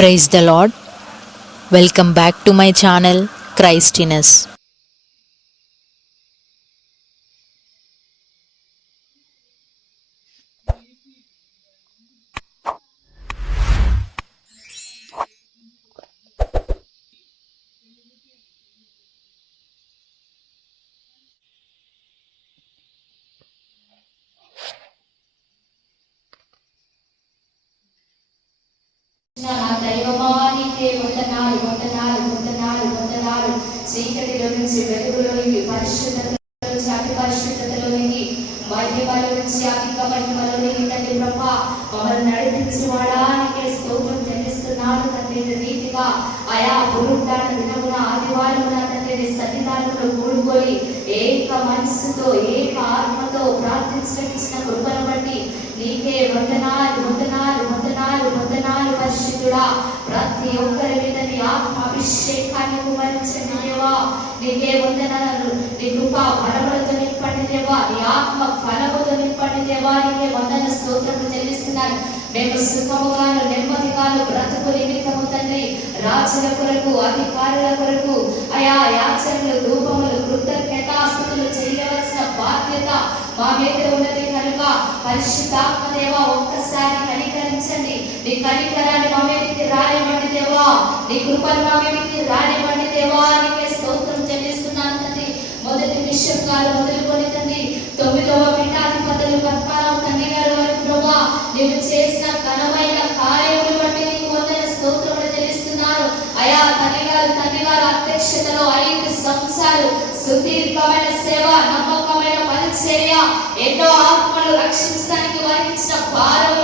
Praise the Lord. Welcome back to my channel Christiness. దైవమానికే వందనాలు వందనాలు వందనాలు వందనాలు. చీకటిలో నుంచి వెలుగులోనికి, పరిశుద్ధతలో నుంచి అతి పరిశుద్ధతలోనికి, మహిమలో నుంచి అధిక మహిమలోనికి తండ్రి ప్రభా మమ్మల్ని నడిపించి వాడానికి స్తోత్రం చెల్లిస్తున్నాను తండ్రి. రీతిగా ఆయా పునరుద్ధాన దినమున ఆదివారమున తండ్రి సన్నిధానంలో కూడుకొని ఏక మనస్సుతో ఏక ఆత్మతో ప్రార్థించనిచ్చిన కృపను బట్టి నీకే వందనాలు వందనాలు వందనాలు వందనాలు. పరిశుద్ధుడా, ప్రతి ఒక్కరి మీద నీ ఆత్మ అభిషేకాన్ని కుమరించండి దేవా. నీకే వందనాలు. నీ కృప ఫలములతో నింపండి దేవా. నీ ఆత్మ ఫలముతో నింపండి దేవా. నీకే వందన స్తోత్రము చెల్లిస్తున్నాను. మేము సుఖముగాను నెమ్మదిగాను బ్రతుకు నిమిత్తము తండ్రి రాజుల కొరకు, అధికారుల కొరకు, ఆయా యాచనలు, రూపములు, కృతజ్ఞతాస్తుతులు చేయవలసిన బాధ్యత మా మీద ఉన్నది కనుక పరిశుద్ధాత్మ దేవా ఒక్కసారి కనికరించండి. నీ కనికరాన్ని మా మీదకి రానివ్వండి దేవా. నీ కృపను మా మీదకి రానివ్వండి దేవా. నీకే స్తోత్రం చెల్లిస్తున్నాను తండ్రి. మొదటి బిషప్ గారు మొదలుకొని తండ్రి 9వ పీఠాధిపతులు పద్మారావు తండ్రి గారు వరకు ప్రభా నీవు చేసిన ఘనమైన కార్యములు బట్టి నీకు వందన స్తోత్రములు చెల్లిస్తున్నాను. అయా తండ్రి గారు అధ్యక్షతలో 5 సంవత్సరాలు సుదీర్ఘమైన సేవ, నమ్మకమైన పరిచర్య, ఎన్నో ఆత్మలు రక్షించడానికి వారికి ఇచ్చిన భారం